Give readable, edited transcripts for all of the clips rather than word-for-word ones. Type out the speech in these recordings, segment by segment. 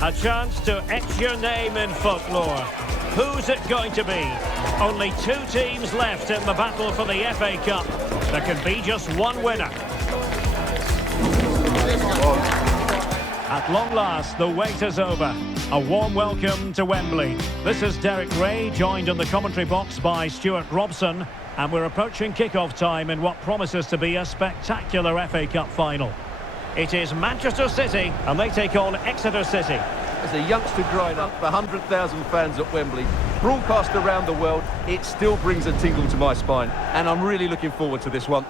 A chance to etch your name in folklore. Who's it going to be? Only two teams left in the battle for the FA Cup. There can be just one winner. At long last, the wait is over. A warm welcome to Wembley. This is Derek Ray, joined in the commentary box by Stuart Robson, and we're approaching kick-off time in what promises to be a spectacular FA Cup final. It is Manchester City, and they take on Exeter City. As a youngster growing up, the 100,000 fans at Wembley, broadcast around the world, it still brings a tingle to my spine, and I'm really looking forward to this one.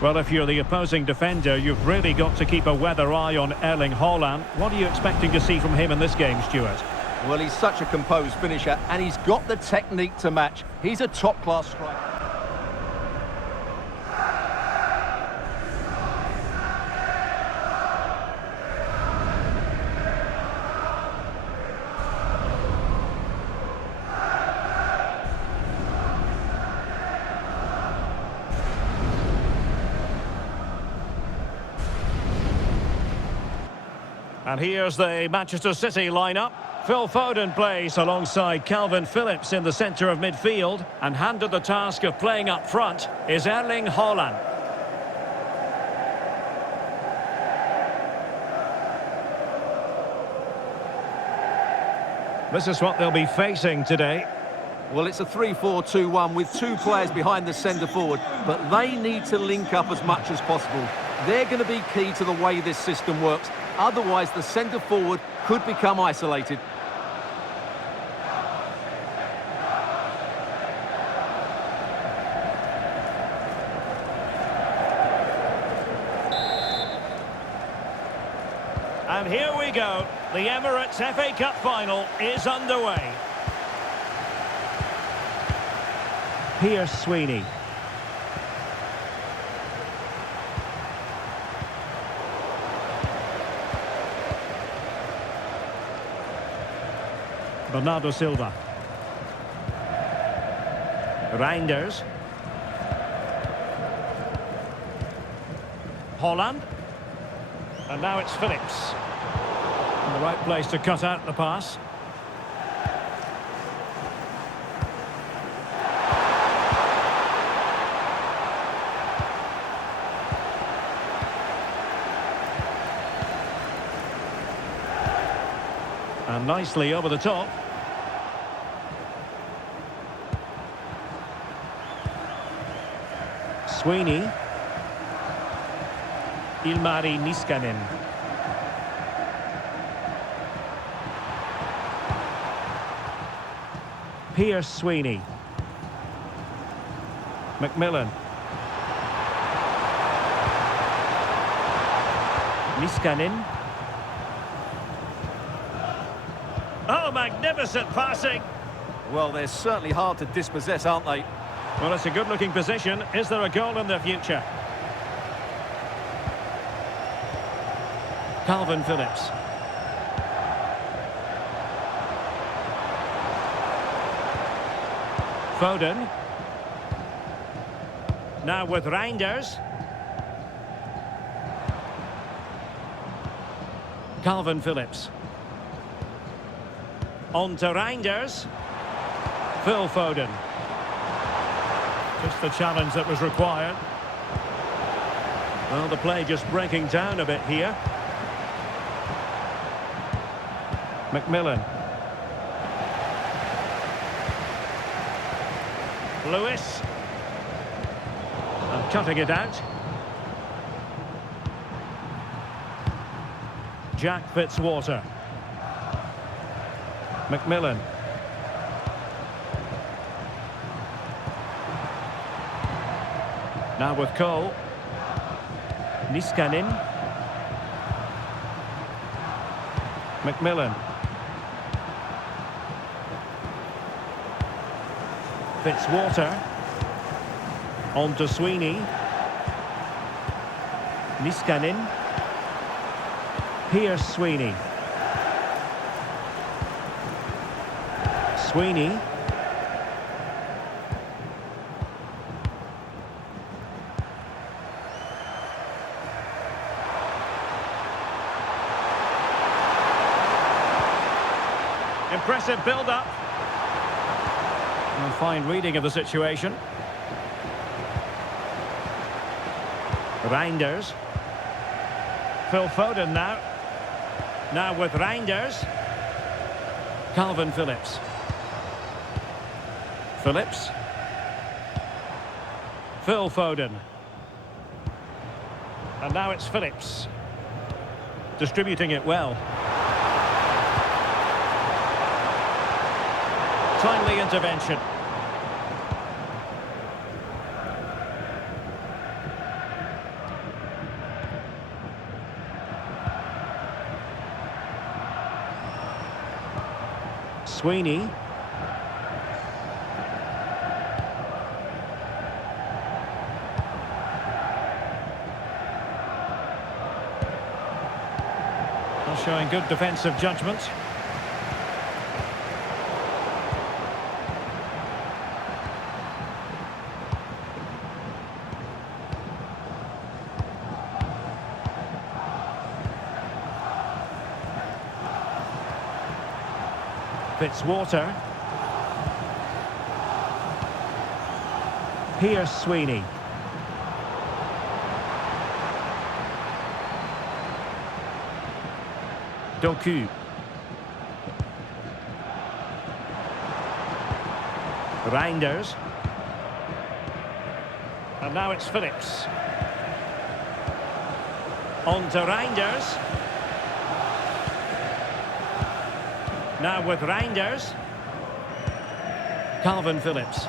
Well, if you're the opposing defender, you've really got to keep a weather eye on Erling Haaland. What are you expecting to see from him in this game, Stuart? Well, he's such a composed finisher, and he's got the technique to match. He's a top-class striker. And here's the Manchester City lineup. Phil Foden plays alongside Calvin Phillips in the centre of midfield, and handed the task of playing up front is Erling Haaland. This is what they'll be facing today. Well, it's a 3-4-2-1 with two players behind the centre forward, but they need to link up as much as possible. They're going to be key to the way this system works. Otherwise, the centre forward could become isolated. And here we go. The Emirates FA Cup final is underway. Here's Sweeney. Bernardo Silva. Reinders. Haaland. And now it's Phillips. In the right place to cut out the pass. And nicely over the top. Sweeney. Ilmari Niskanen. Here's Sweeney. Macmillan. Niskanen. Oh, magnificent passing. Well, they're certainly hard to dispossess, aren't they? Well, it's a good-looking position. Is there a goal in the future? Calvin Phillips. Foden. Now with Reinders. Calvin Phillips. On to Reinders. Phil Foden. Just the challenge that was required. Well, the play just breaking down a bit here. Macmillan. Lewis. And cutting it out. Jack Fitzwater. Macmillan. Now with Cole. Niskanen. Macmillan. Fitzwater. On to Sweeney. Niskanen. Here's Sweeney. Sweeney. Aggressive build-up. A fine reading of the situation. Reinders. Phil Foden now. Now with Reinders. Calvin Phillips. Phillips. Phil Foden. And now it's Phillips. Distributing it well. Timely intervention. Sweeney. Showing good defensive judgment. Fitzwater. Here's Sweeney. Doku. Reinders. And now it's Phillips. On to Reinders. Now with Reinders. Calvin Phillips.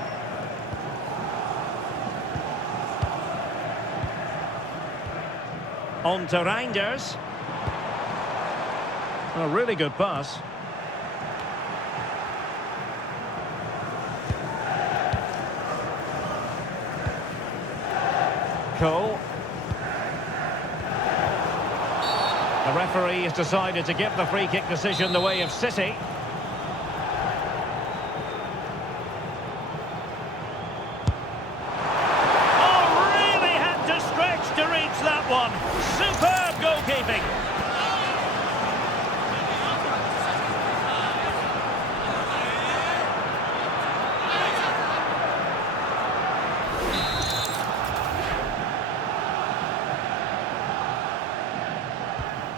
On to Reinders. A really good pass. Cole. The referee has decided to give the free kick decision the way of City. Oh, really had to stretch to reach that one. Superb goalkeeping.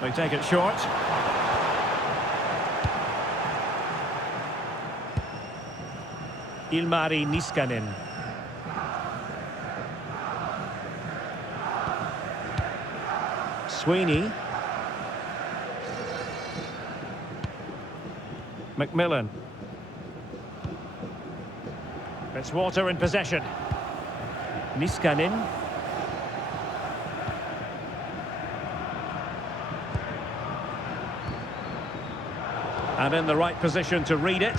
They take it short. Ilmari Niskanen. Sweeney. Macmillan. Fitzwater in possession. Niskanen. And in the right position to read it.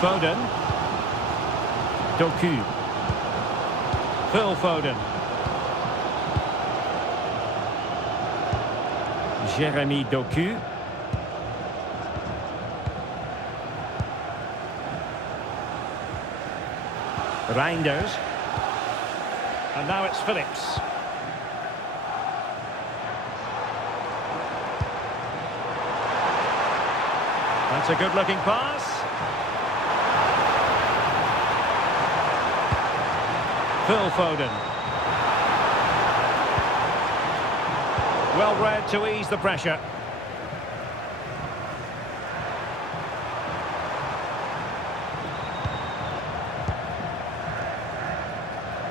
Foden. Doku. Phil Foden. Jeremy Doku. Reinders. And now it's Phillips. That's a good-looking pass. Phil Foden. Well read to ease the pressure.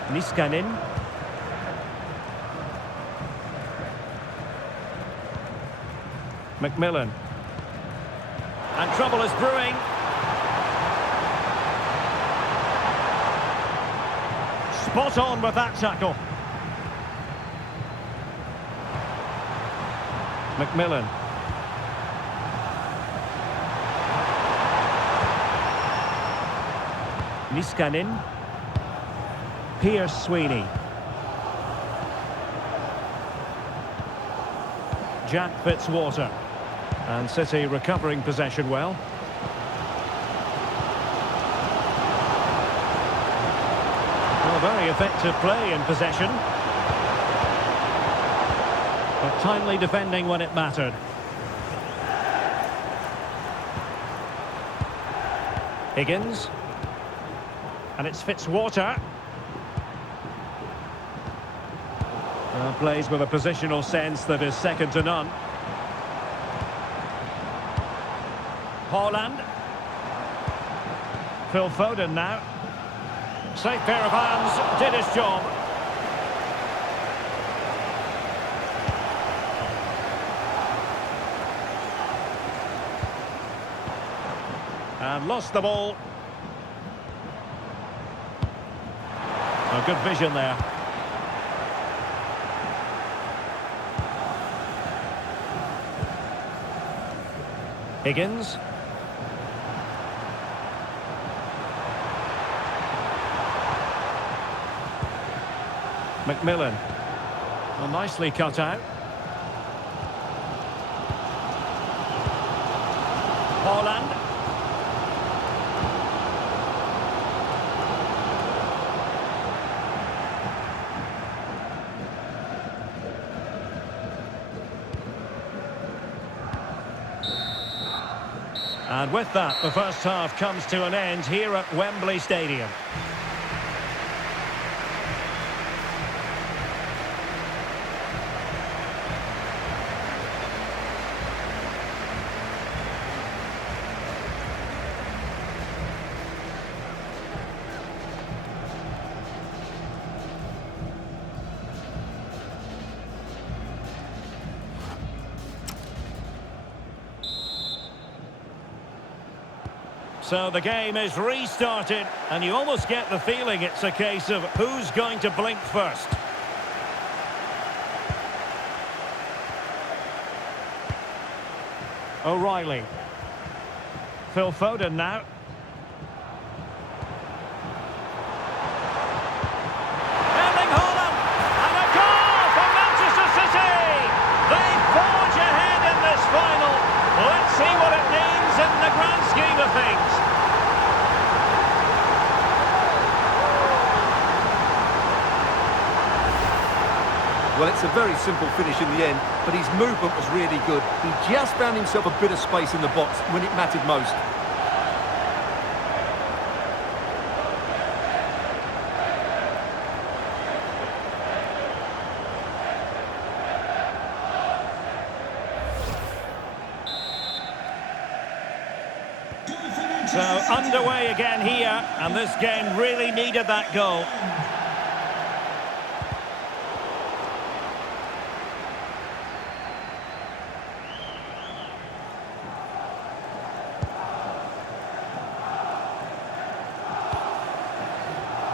Niskanen. Macmillan. And trouble is brewing. Spot on with that tackle. Macmillan. Niskanen. Here's Sweeney. Jack Fitzwater. And City recovering possession well. Well, very effective play in possession. But timely defending when it mattered. Higgins. And it's Fitzwater. Plays with a positional sense that is second to none. Haaland. Phil Foden now. Safe pair of hands, did his job. And lost the ball. A good vision there. Higgins. McMillan. Well, nicely cut out. Haaland. And with that, the first half comes to an end here at Wembley Stadium. So the game is restarted, and you almost get the feeling it's a case of who's going to blink first. O'Reilly. Phil Foden now. Erling Haaland! And a goal for Manchester City! They forge ahead in this final. Let's see what it means in the grand scheme of things. Well, it's a very simple finish in the end, but his movement was really good. He just found himself a bit of space in the box when it mattered most. So underway again here, and this game really needed that goal.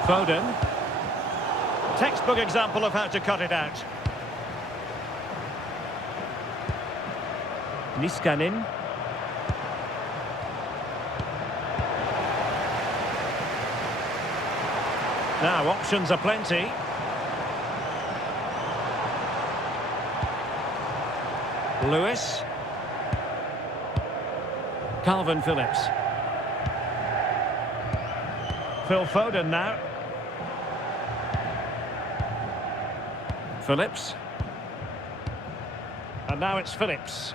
Foden. Textbook example of how to cut it out. Niskanen. Now, options are plenty. Lewis. Calvin Phillips. Phil Foden now. Phillips. And now it's Phillips.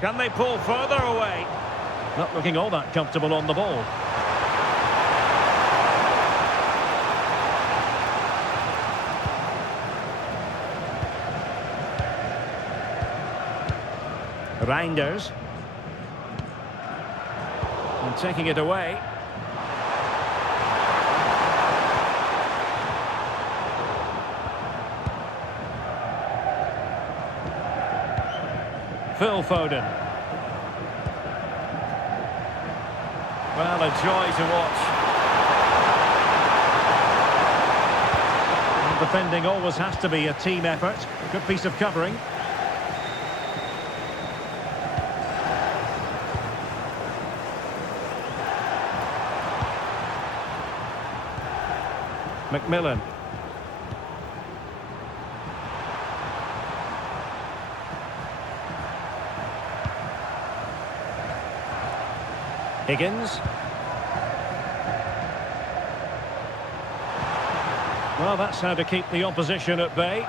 Can they pull further away? Not looking all that comfortable on the ball. Reinders. And taking it away. Phil Foden. Well, a joy to watch. And defending always has to be a team effort. Good piece of covering. McMillan. Higgins. Well, that's how to keep the opposition at bay.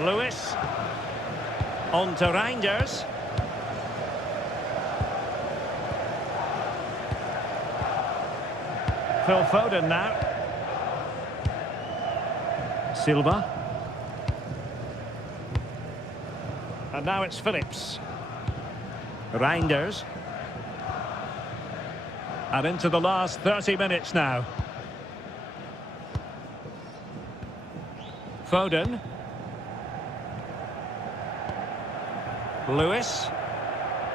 Lewis. On to Reinders. Phil Foden now. Silva. And now it's Phillips. Reinders. And into the last 30 minutes now. Foden. Lewis.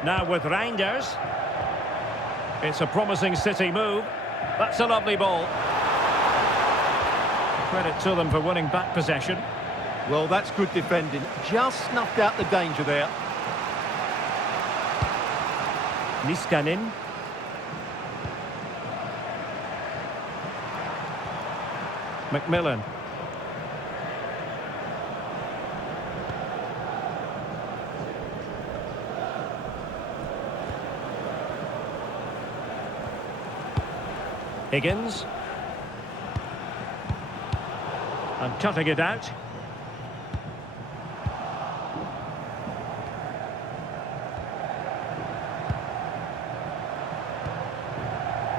Now with Reinders. It's a promising City move. That's a lovely ball. Credit to them for winning back possession. Well, that's good defending. Just snuffed out the danger there. Niskanen. McMillan. Higgins. And cutting it out.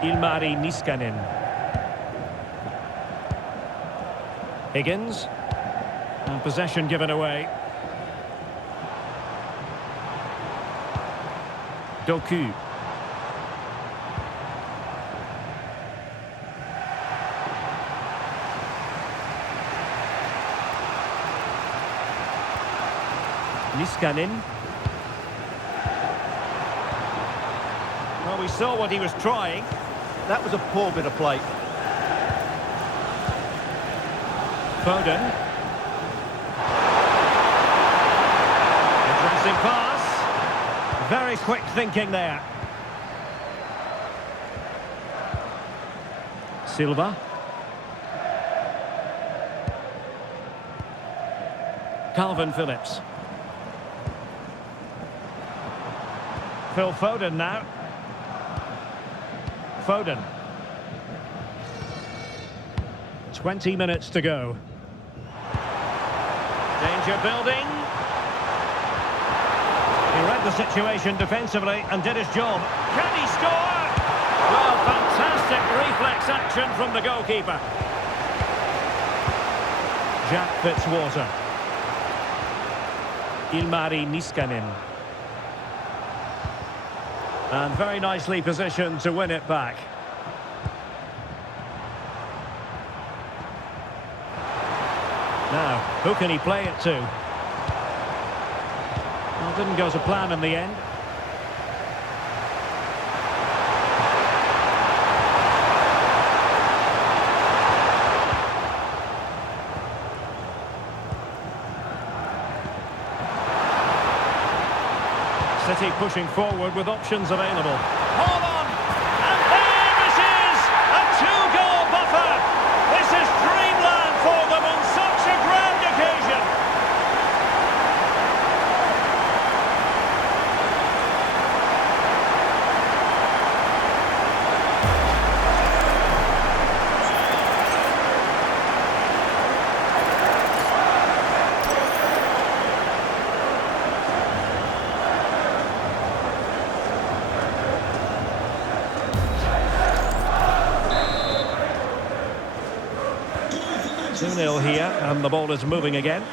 Ilmari Niskanen. Higgins. And possession given away. Doku. Niskanen. Well, we saw what he was trying. That was a poor bit of play. Foden. Interesting pass. Very quick thinking there. Silva. Calvin Phillips. Phil Foden now. Foden. 20 minutes to go. Danger building. He read the situation defensively and did his job. Can he score? Well, fantastic reflex action from the goalkeeper. Jack Fitzwater. Ilmari Niskanen. And very nicely positioned to win it back. Now, who can he play it to? Well, didn't go to plan in the end. City pushing forward with options available. Hold on! And there this is! A two-goal buffer! This is dreamland for them on such a grand occasion! Two-nil here, and the ball is moving again.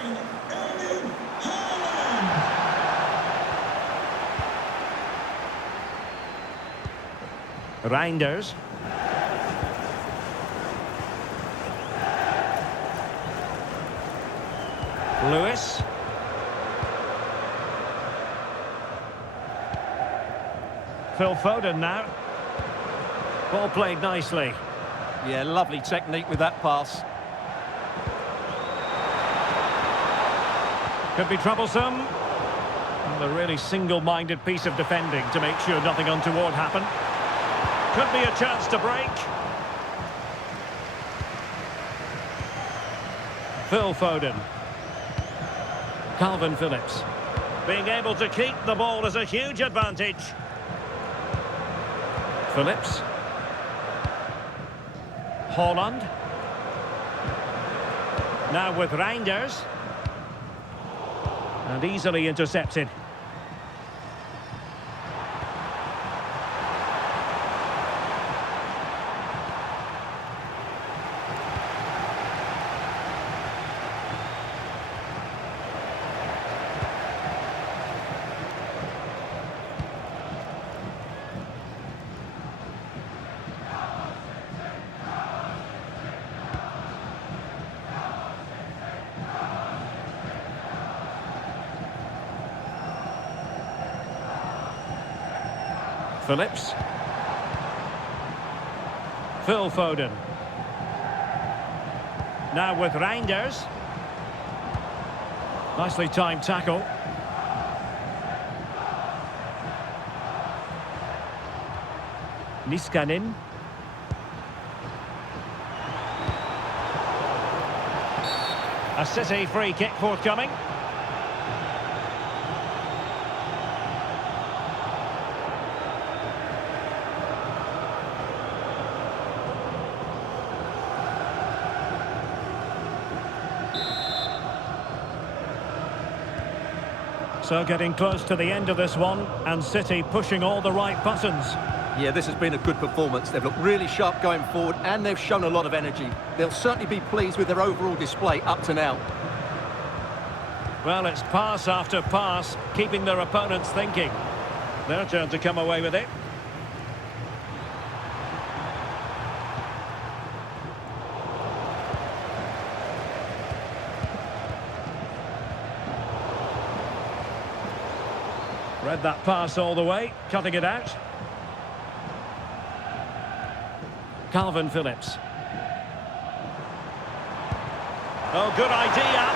Reinders. Lewis. Phil Foden now. Ball played nicely. Yeah, lovely technique with that pass. Could be troublesome. And a really single-minded piece of defending to make sure nothing untoward happened. Could be a chance to break. Phil Foden. Calvin Phillips. Being able to keep the ball is a huge advantage. Phillips. Holland. Now with Reinders. And easily intercepted. Phillips. Phil Foden. Now with Reinders. Nicely timed tackle. Niskanen. A City free kick forthcoming. So getting close to the end of this one, and City pushing all the right buttons. Yeah, this has been a good performance. They've looked really sharp going forward, and they've shown a lot of energy. They'll certainly be pleased with their overall display up to now. Well, it's pass after pass, keeping their opponents thinking. Their turn to come away with it. Read that pass all the way, cutting it out. Calvin Phillips. Oh, good idea.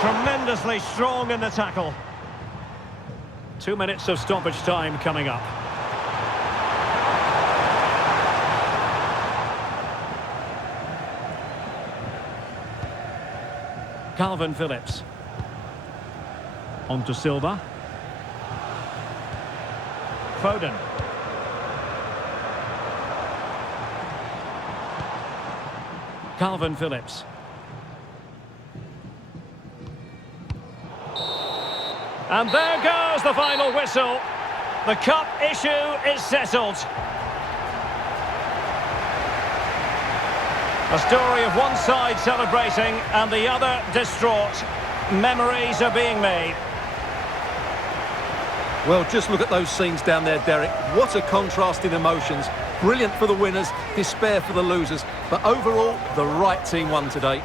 Tremendously strong in the tackle. 2 minutes of stoppage time coming up. Calvin Phillips. On to Silva. Foden. Calvin Phillips. And there goes the final whistle. The cup issue is settled. A story of one side celebrating and the other distraught. Memories are being made. Well, just look at those scenes down there, Derek. What a contrast in emotions. Brilliant for the winners, despair for the losers. But overall, the right team won today.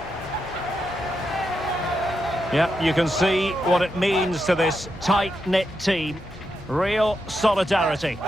Yeah, you can see what it means to this tight-knit team. Real solidarity.